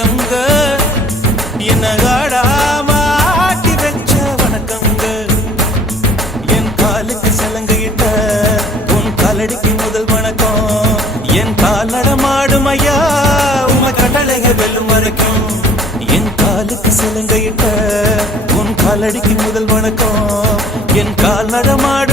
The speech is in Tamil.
வணக்கங்க என்ன ஆடாம ஆட்டி வச்ச வணக்கங்க என் காலுக்கு சலங்கையிட்ட உன் காலடிக்கு முதல் வணக்கம் என் கால் நடமாடும் ஐயா உம கட்டளைக வெல்லும் வரைக்கும் என் காலுக்கு சலங்கையிட்ட உன் காலடிக்கு முதல் வணக்கம் என் கால் நடமாடும்